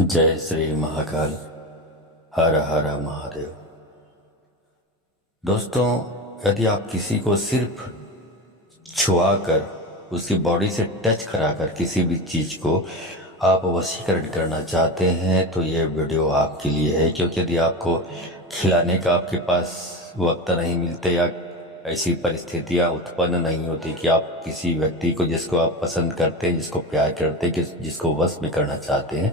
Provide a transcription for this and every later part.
जय श्री महाकाल। हर हर महादेव। दोस्तों, यदि आप किसी को सिर्फ छुआ कर, उसकी बॉडी से टच कराकर किसी भी चीज़ को आप वशीकरण करना चाहते हैं तो ये वीडियो आपके लिए है। क्योंकि यदि आपको खिलाने का आपके पास वक्त नहीं मिलते या ऐसी परिस्थितियाँ उत्पन्न नहीं होती कि आप किसी व्यक्ति को, जिसको आप पसंद करते हैं, जिसको प्यार करते हैं, जिसको वश में करना चाहते हैं,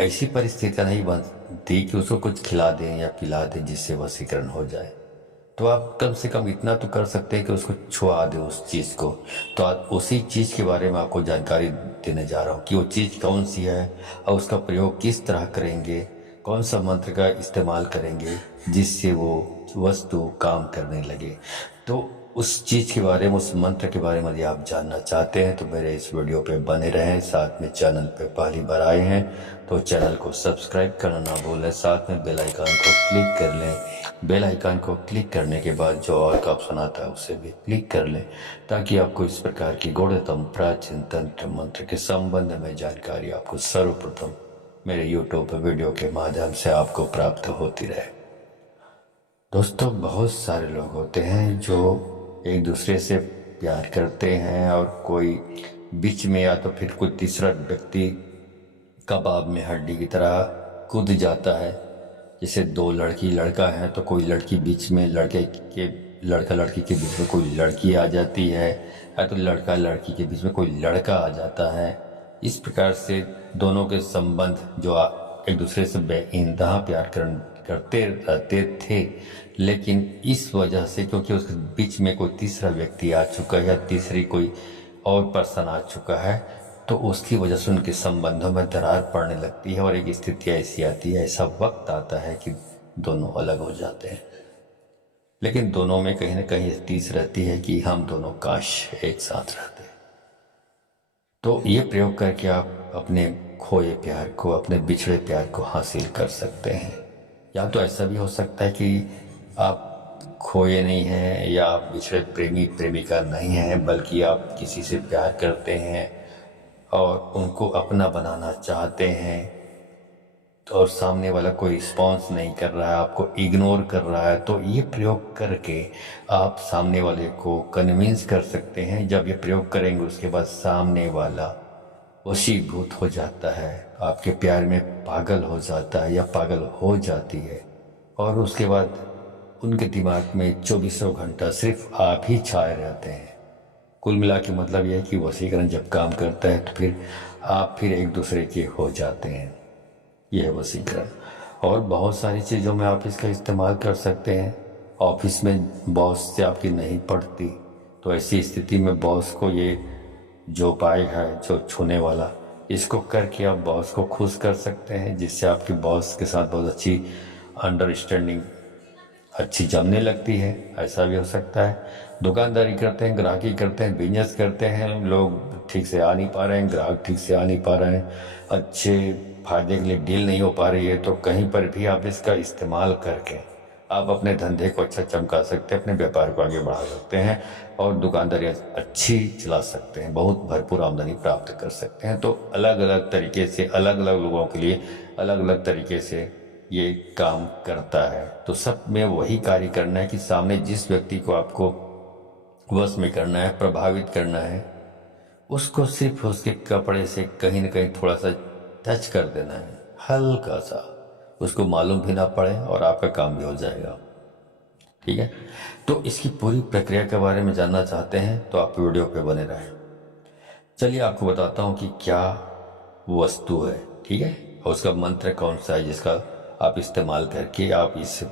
ऐसी परिस्थितियाँ नहीं बनती कि उसको कुछ खिला दें या पिला दें जिससे वशीकरण हो जाए, तो आप कम से कम इतना तो कर सकते हैं कि उसको छुआ दें उस चीज़ को। तो आज उसी चीज़ के बारे में आपको जानकारी देने जा रहा हूँ कि वो चीज़ कौन सी है और उसका प्रयोग किस तरह करेंगे, कौन सा मंत्र का इस्तेमाल करेंगे जिससे वो वस्तु काम करने लगे। तो उस चीज़ के बारे में, उस मंत्र के बारे में यदि आप जानना चाहते हैं तो मेरे इस वीडियो पे बने रहें। साथ में चैनल पे पहली बार आए हैं तो चैनल को सब्सक्राइब करना ना भूलें, साथ में बेल आइकन को क्लिक कर लें। बेल आइकन को क्लिक करने के बाद जो ऑल का ऑप्शन आता है उसे भी क्लिक कर लें, ताकि आपको इस प्रकार की गूढ़तम प्राचीन तंत्र मंत्र के संबंध में जानकारी आपको सर्वप्रथम मेरे यूट्यूब वीडियो के माध्यम से आपको प्राप्त होती रहे। दोस्तों, बहुत सारे लोग होते हैं जो एक दूसरे से प्यार करते हैं और कोई बीच में या तो फिर कोई तीसरा व्यक्ति कबाब में हड्डी की तरह कूद जाता है। जैसे दो लड़की लड़का है तो कोई लड़की बीच में, लड़का लड़की के बीच में कोई लड़की आ जाती है, या तो लड़का लड़की के बीच में कोई लड़का आ जाता है। इस प्रकार से दोनों के संबंध जो एक दूसरे से बेइंतहा प्यार करते रहते थे, लेकिन इस वजह से, क्योंकि उसके बीच में कोई तीसरा व्यक्ति आ चुका है या तीसरी कोई और पर्सन आ चुका है, तो उसकी वजह से उनके संबंधों में दरार पड़ने लगती है और एक स्थिति ऐसी आती है, ऐसा वक्त आता है कि दोनों अलग हो जाते हैं। लेकिन दोनों में कहीं ना कहीं तीस रहती है कि हम दोनों काश एक साथ रहते। तो ये प्रयोग करके आप अपने खोए प्यार को, अपने बिछड़े प्यार को हासिल कर सकते हैं। या तो ऐसा भी हो सकता है कि आप खोए नहीं हैं या आप बिछड़े प्रेमी प्रेमिका नहीं हैं, बल्कि आप किसी से प्यार करते हैं और उनको अपना बनाना चाहते हैं, और सामने वाला कोई रिस्पॉन्स नहीं कर रहा है, आपको इग्नोर कर रहा है। तो ये प्रयोग करके आप सामने वाले को कन्विंस कर सकते हैं। जब ये प्रयोग करेंगे उसके बाद सामने वाला वशीभूत हो जाता है, आपके प्यार में पागल हो जाता है या पागल हो जाती है, और उसके बाद उनके दिमाग में 24 घंटा सिर्फ आप ही छाए रहते हैं। कुल मिला के मतलब यह है कि वशीकरण जब काम करता है तो फिर आप फिर एक दूसरे के हो जाते हैं। यह है वशीकरण। और बहुत सारी चीज़ों में आप इसका इस्तेमाल कर सकते हैं। ऑफिस में बॉस से आपकी नहीं पड़ती, तो ऐसी स्थिति में बॉस को ये जो उपाय है, जो छूने वाला, इसको करके आप बॉस को खुश कर सकते हैं, जिससे आपकी बॉस के साथ बहुत अच्छी अंडरस्टैंडिंग अच्छी जमने लगती है। ऐसा भी हो सकता है। दुकानदारी करते हैं, ग्राहकी करते हैं, बिजनेस करते हैं, लोग ठीक से आ नहीं पा रहे हैं, ग्राहक ठीक से आ नहीं पा रहे हैं, अच्छे फायदे के लिए डील नहीं हो पा रही है, तो कहीं पर भी आप इसका इस्तेमाल करके आप अपने धंधे को अच्छा चमका सकते हैं, अपने व्यापार को आगे बढ़ा सकते हैं और दुकानदारी अच्छी चला सकते हैं, बहुत भरपूर आमदनी प्राप्त कर सकते हैं। तो अलग अलग तरीके से, अलग अलग लोगों के लिए अलग अलग तरीके से ये काम करता है। तो सब में वही कार्य करना है कि सामने जिस व्यक्ति को आपको वश में करना है, प्रभावित करना है, उसको सिर्फ उसके कपड़े से कहीं ना कहीं थोड़ा सा टच कर देना है, हल्का सा, उसको मालूम भी ना पड़े और आपका काम भी हो जाएगा। ठीक है। तो इसकी पूरी प्रक्रिया के बारे में जानना चाहते हैं तो आप वीडियो पे बने रहें। चलिए आपको बताता हूँ कि क्या वस्तु है। ठीक है। और उसका मंत्र कौन सा है जिसका आप इस्तेमाल करके आप इस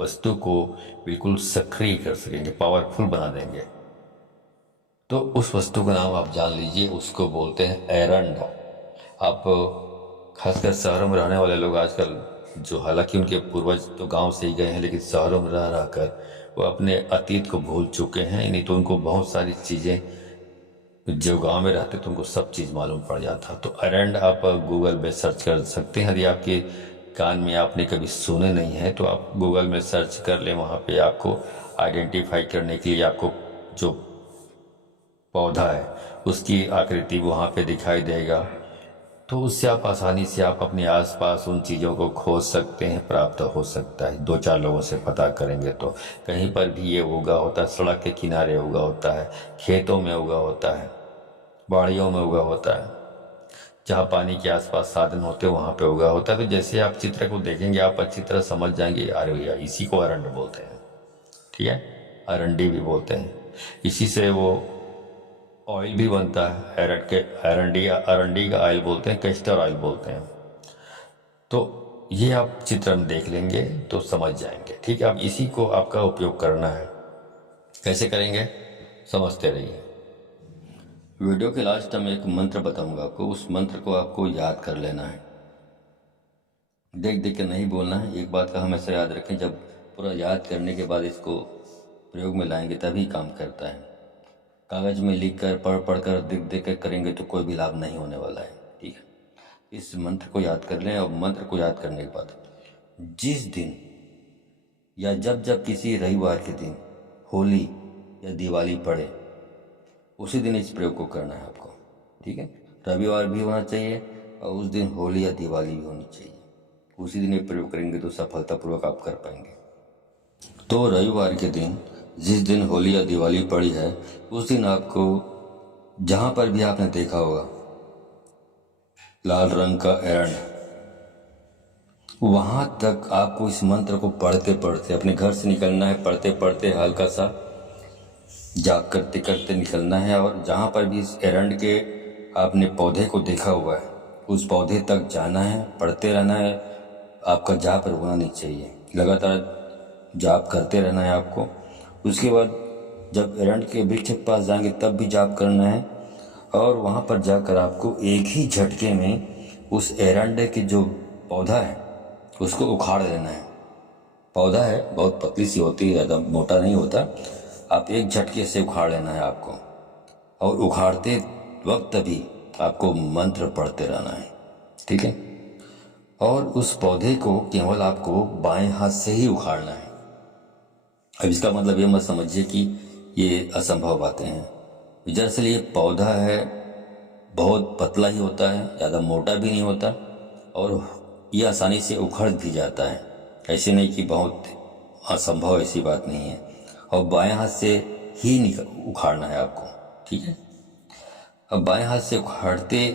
वस्तु को बिल्कुल सक्रिय कर सकेंगे, पावरफुल बना देंगे। तो उस वस्तु का नाम आप जान लीजिए, उसको बोलते हैं एरंड। आप खासकर शहरों में रहने वाले लोग आजकल, जो हालांकि उनके पूर्वज तो गांव से ही गए हैं, लेकिन शहरों में रह रहकर वो अपने अतीत को भूल चुके हैं। नहीं तो उनको बहुत सारी चीज़ें, जो गांव में रहते तो उनको सब चीज़ मालूम पड़ जाता। तो एरंड आप गूगल में सर्च कर सकते हैं। यदि आपके कान में आपने कभी सुने नहीं है तो आप गूगल में सर्च कर लें। वहाँ पे आपको आइडेंटिफाई करने के लिए आपको जो पौधा है उसकी आकृति वहाँ पे दिखाई देगा। तो उससे आप आसानी से आप अपने आसपास उन चीज़ों को खोज सकते हैं, प्राप्त हो सकता है। दो चार लोगों से पता करेंगे तो कहीं पर भी ये उगा होता है, सड़क के किनारे उगा होता है, खेतों में उगा होता है, बाड़ियों में उगा होता है, जहाँ पानी के आसपास साधन होते हैं वहाँ पे उगा होता है। तो जैसे आप चित्र को देखेंगे आप अच्छी तरह समझ जाएंगे, अरे भैया इसी को अरंड बोलते हैं, ठीक है, अरंडी भी बोलते हैं। इसी से वो ऑयल भी बनता है, अरंडी अरंडी का ऑयल बोलते हैं, कैस्टर ऑयल बोलते हैं। तो ये आप चित्र में देख लेंगे तो समझ जाएंगे, ठीक है। अब इसी को आपका उपयोग करना है, कैसे करेंगे समझते रहिए। वीडियो के लास्ट में एक मंत्र बताऊंगा आपको, उस मंत्र को आपको याद कर लेना है, देख देख के नहीं बोलना है। एक बात का हमेशा याद रखें, जब पूरा याद करने के बाद इसको प्रयोग में लाएंगे तभी काम करता है। कागज़ में लिख कर पढ़ पढ़ कर देख देख कर करेंगे तो कोई भी लाभ नहीं होने वाला है, ठीक है। इस मंत्र को याद कर लें, और मंत्र को याद करने के बाद जिस दिन या जब जब किसी रविवार के दिन होली या दिवाली पड़े उसी दिन इस प्रयोग को करना है आपको, ठीक है। रविवार भी होना चाहिए और उस दिन होली या दिवाली भी होनी चाहिए, उसी दिन ये प्रयोग करेंगे तो सफलतापूर्वक आप कर पाएंगे। तो रविवार के दिन जिस दिन होली या दिवाली पड़ी है उस दिन आपको, जहाँ पर भी आपने देखा होगा लाल रंग का एरंड, वहाँ तक आपको इस मंत्र को पढ़ते पढ़ते अपने घर से निकलना है, पढ़ते पढ़ते हल्का सा जाप करते करते निकलना है। और जहाँ पर भी इस एरंड के आपने पौधे को देखा हुआ है उस पौधे तक जाना है, पढ़ते रहना है। आपका जाप रुकना नहीं चाहिए, लगातार जाप करते रहना है आपको। उसके बाद जब एरंड के वृक्ष के पास जाएंगे तब भी जाप करना है, और वहाँ पर जाकर आपको एक ही झटके में उस एरंड के जो पौधा है उसको उखाड़ लेना है। पौधा है बहुत पतली सी होती है, ज़्यादा मोटा नहीं होता, आप एक झटके से उखाड़ लेना है आपको। और उखाड़ते वक्त भी आपको मंत्र पढ़ते रहना है, ठीक है। और उस पौधे को केवल आपको बाएं हाथ से ही उखाड़ना है। अब इसका मतलब ये मत समझिए कि ये असंभव बातें हैं। दरअसल ये पौधा है बहुत पतला ही होता है, ज़्यादा मोटा भी नहीं होता, और ये आसानी से उखड़ भी जाता है। ऐसे नहीं कि बहुत असंभव, ऐसी बात नहीं है। और बाएं हाथ से ही उखाड़ना है आपको, ठीक है। अब बाएं हाथ से उखाड़ते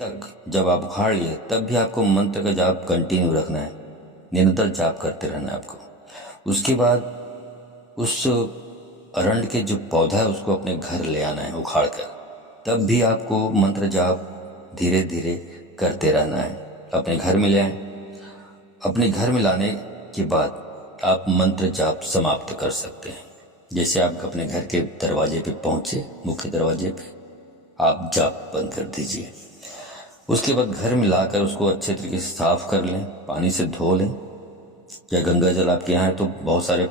तक जब आप उखाड़ लिए तब भी आपको मंत्र का जाप कंटिन्यू रखना है, निरंतर जाप करते रहना है आपको। उसके बाद उस अरंड के जो पौधा है उसको अपने घर ले आना है उखाड़ कर, तब भी आपको मंत्र जाप धीरे धीरे करते रहना है। अपने घर में ले आए, अपने घर में लाने के बाद आप मंत्र जाप समाप्त कर सकते हैं। जैसे आप अपने घर के दरवाजे पे पहुँचे, मुख्य दरवाजे पे, आप जाप बंद कर दीजिए। उसके बाद घर में लाकर उसको अच्छे तरीके से साफ कर लें, पानी से धो लें, या गंगा जल आपके यहाँ है तो बहुत सारे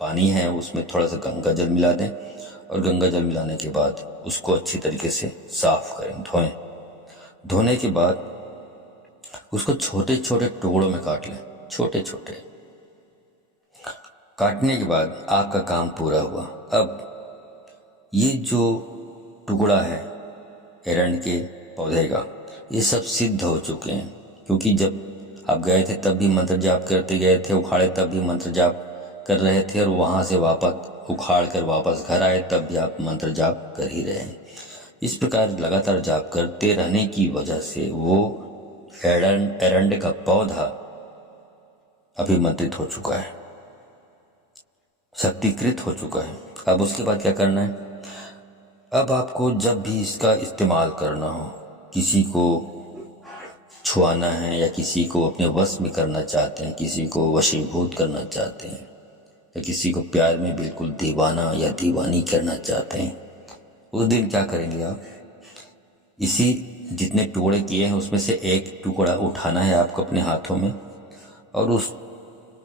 पानी है उसमें थोड़ा सा गंगा जल मिला दें, और गंगा जल मिलाने के बाद उसको अच्छी तरीके से साफ करें, धोएं। धोने के बाद उसको छोटे छोटे टुकड़ों में काट लें, छोटे छोटे। काटने के बाद आपका काम पूरा हुआ। अब ये जो टुकड़ा है एरंड के पौधे का, ये सब सिद्ध हो चुके हैं, क्योंकि जब आप गए थे तब भी मंत्र जाप करते गए थे, उखाड़े तब भी मंत्र जाप कर रहे थे, और वहाँ से वापस उखाड़ कर वापस घर आए तब भी आप मंत्र जाप कर ही रहे हैं। इस प्रकार लगातार जाप करते रहने की वजह से वो एरंड का पौधा अभिमंत्रित हो चुका है, शक्तिकृत हो चुका है। अब उसके बाद क्या करना है, अब आपको जब भी इसका इस्तेमाल करना हो, किसी को छुआना है या किसी को अपने वश में करना चाहते हैं, किसी को वशीभूत करना चाहते हैं, या किसी को प्यार में बिल्कुल दीवाना या दीवानी करना चाहते हैं, उस दिन क्या करेंगे आप, इसी जितने टुकड़े किए हैं उसमें से एक टुकड़ा उठाना है आपको अपने हाथों में, और उस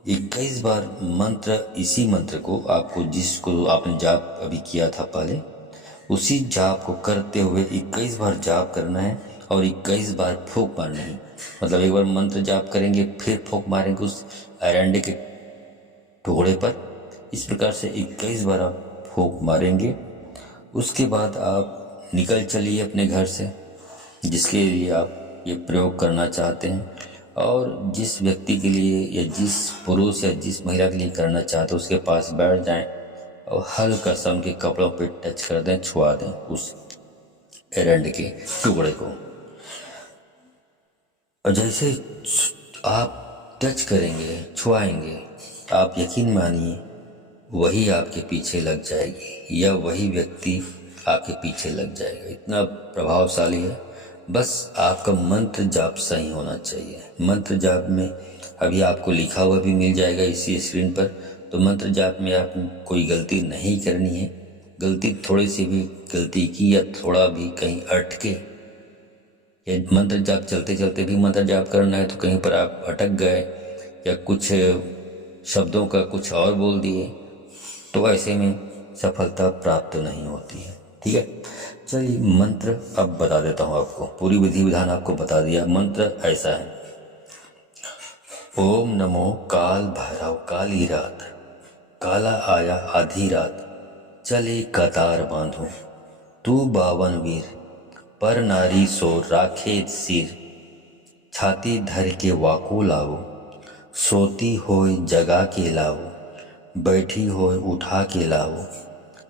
21 बार मंत्र, इसी मंत्र को आपको, जिसको आपने जाप अभी किया था पहले, उसी जाप को करते हुए 21 बार जाप करना है, और 21 बार फूंक मारना है। मतलब एक बार मंत्र जाप करेंगे फिर फूंक मारेंगे उस एरंड के टुकड़े पर। इस प्रकार से 21 बार आप फूंक मारेंगे। उसके बाद आप निकल चलिए अपने घर से, जिसके लिए आप ये प्रयोग करना चाहते हैं और जिस व्यक्ति के लिए या जिस पुरुष या जिस महिला के लिए करना चाहते हैं उसके पास बैठ जाएं और हल्का सा उनके कपड़ों पे टच कर दें, छुआ दें उस एरंड के टुकड़े को। और जैसे आप टच करेंगे, छुआएंगे, आप यकीन मानिए वही आपके पीछे लग जाएगी या वही व्यक्ति आपके पीछे लग जाएगा। इतना प्रभावशाली है। बस आपका मंत्र जाप सही होना चाहिए। मंत्र जाप में अभी आपको लिखा हुआ भी मिल जाएगा इसी स्क्रीन पर। तो मंत्र जाप में आप कोई गलती नहीं करनी है। गलती थोड़ी सी भी गलती की या थोड़ा भी कहीं अटके या मंत्र जाप चलते चलते भी मंत्र जाप करना है तो कहीं पर आप अटक गए या कुछ शब्दों का कुछ और बोल दिए तो ऐसे में सफलता प्राप्त नहीं होती है। ठीक है, चलिए मंत्र अब बता देता हूँ आपको। पूरी विधि विधान आपको बता दिया। मंत्र ऐसा है, ओम नमो काल भैरव काली रात, काला आया आधी रात, चले कतार बांधो, तू बावन वीर, पर नारी सो राखे सिर, छाती धर के वाको लाओ, सोती होए जगा के लाओ, बैठी होए उठा के लाओ,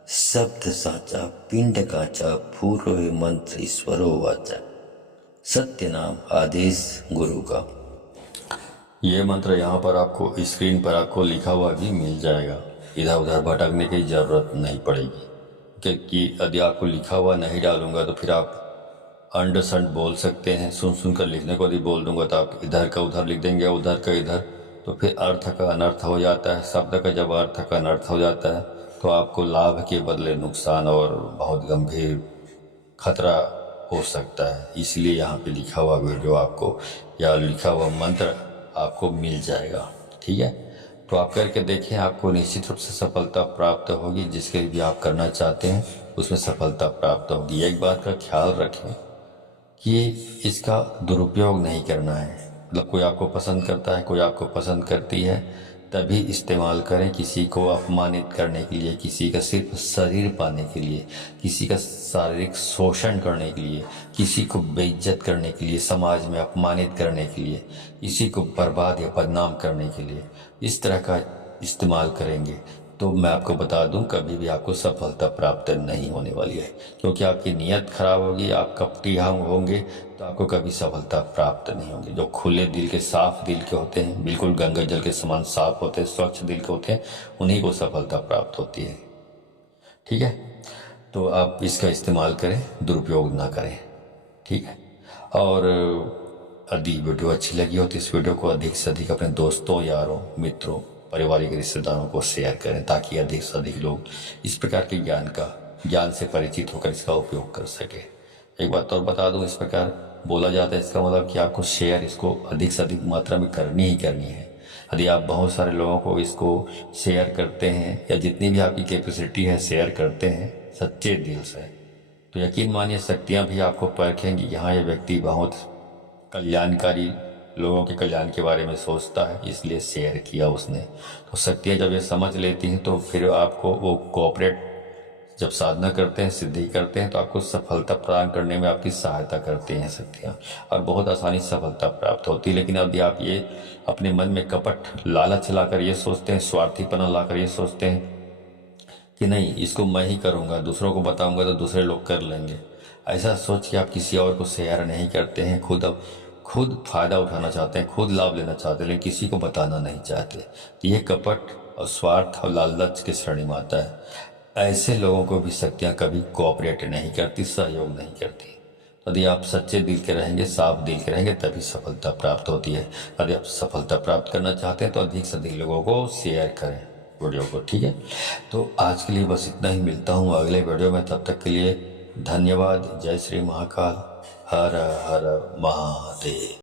शब्द साचा पिंड काचा, फूल रोए मंत्र ईश्वरो वाचा, सत्य नाम आदेश गुरु का। ये मंत्र यहाँ पर आपको स्क्रीन पर आपको लिखा हुआ भी मिल जाएगा। इधर उधर भटकने की ज़रूरत नहीं पड़ेगी, क्योंकि यदि आपको लिखा हुआ नहीं डालूंगा तो फिर आप अंड संड बोल सकते हैं। सुन सुन कर लिखने को यदि बोल दूंगा तो आप इधर का उधर लिख देंगे, उधर का इधर, तो फिर अर्थ का अनर्थ हो जाता है। शब्द का जब अर्थ का अनर्थ हो जाता है तो आपको लाभ के बदले नुकसान और बहुत गंभीर खतरा हो सकता है। इसलिए यहाँ पे लिखा हुआ वीडियो आपको या लिखा हुआ मंत्र आपको मिल जाएगा। ठीक है, तो आप करके देखें, आपको निश्चित रूप से सफलता प्राप्त होगी। जिसके भी आप करना चाहते हैं उसमें सफलता प्राप्त होगी। एक बात का ख्याल रखें कि इसका दुरुपयोग नहीं करना है। मतलब कोई आपको पसंद करता है, कोई आपको पसंद करती है, तभी इस्तेमाल करें। किसी को अपमानित करने के लिए, किसी का सिर्फ शरीर पाने के लिए, किसी का शारीरिक शोषण करने के लिए, किसी को बेइज्जत करने के लिए, समाज में अपमानित करने के लिए, किसी को बर्बाद या बदनाम करने के लिए इस तरह का इस्तेमाल करेंगे तो मैं आपको बता दूं कभी भी आपको सफलता प्राप्त नहीं होने वाली है। क्योंकि आपकी नीयत खराब होगी, आप कपटी होंगे तो आपको कभी सफलता प्राप्त नहीं होगी। जो खुले दिल के, साफ दिल के होते हैं, बिल्कुल गंगा जल के समान साफ होते हैं, स्वच्छ दिल के होते हैं, उन्हीं को सफलता प्राप्त होती है। ठीक है, तो आप इसका इस्तेमाल करें, दुरुपयोग ना करें। ठीक है, और यदि वीडियो अच्छी लगी हो तो इस वीडियो को अधिक से अधिक अपने दोस्तों, यारों, मित्रों, पारिवारिक रिश्तेदारों को शेयर करें ताकि अधिक से अधिक लोग इस प्रकार के ज्ञान से परिचित होकर इसका उपयोग कर सके। एक बात और बता दूं, इस प्रकार बोला जाता है, इसका मतलब कि आपको शेयर इसको अधिक से अधिक मात्रा में करनी ही करनी है। यदि आप बहुत सारे लोगों को इसको शेयर करते हैं या जितनी भी आपकी कैपेसिटी है शेयर करते हैं सच्चे दिल से, तो यकीन मानिए शक्तियाँ भी आपको परखेंगी। यहाँ ये व्यक्ति बहुत कल्याणकारी, लोगों के कल्याण के बारे में सोचता है, इसलिए शेयर किया उसने। तो शक्तियाँ जब ये समझ लेती हैं तो फिर आपको वो कोऑपरेट, जब साधना करते हैं, सिद्धि करते हैं, तो आपको सफलता प्रदान करने में आपकी सहायता करती हैं शक्तियाँ, और बहुत आसानी से सफलता प्राप्त होती है। लेकिन यदि आप ये अपने मन में कपट, लालच लाकर ये सोचते हैं, स्वार्थीपना लाकर ये सोचते हैं कि नहीं इसको मैं ही करूँगा, दूसरों को बताऊँगा तो दूसरे लोग कर लेंगे, ऐसा सोच के आप किसी और को शेयर नहीं करते हैं। खुद फायदा उठाना चाहते हैं, खुद लाभ लेना चाहते हैं, लेकिन किसी को बताना नहीं चाहते। ये कपट और स्वार्थ और लालच के श्रेणी में आता है। ऐसे लोगों को भी शक्तियाँ कभी कोऑपरेट नहीं करती, सहयोग नहीं करती। यदि आप सच्चे दिल के रहेंगे, साफ दिल के रहेंगे, तभी सफलता प्राप्त होती है। यदि आप सफलता प्राप्त करना चाहते हैं तो अधिक से अधिक लोगों को शेयर करें वीडियो को। ठीक है, तो आज के लिए बस इतना ही। मिलता हूँ अगले वीडियो में, तब तक के लिए धन्यवाद। जय श्री महाकाल, हर हर महादेव।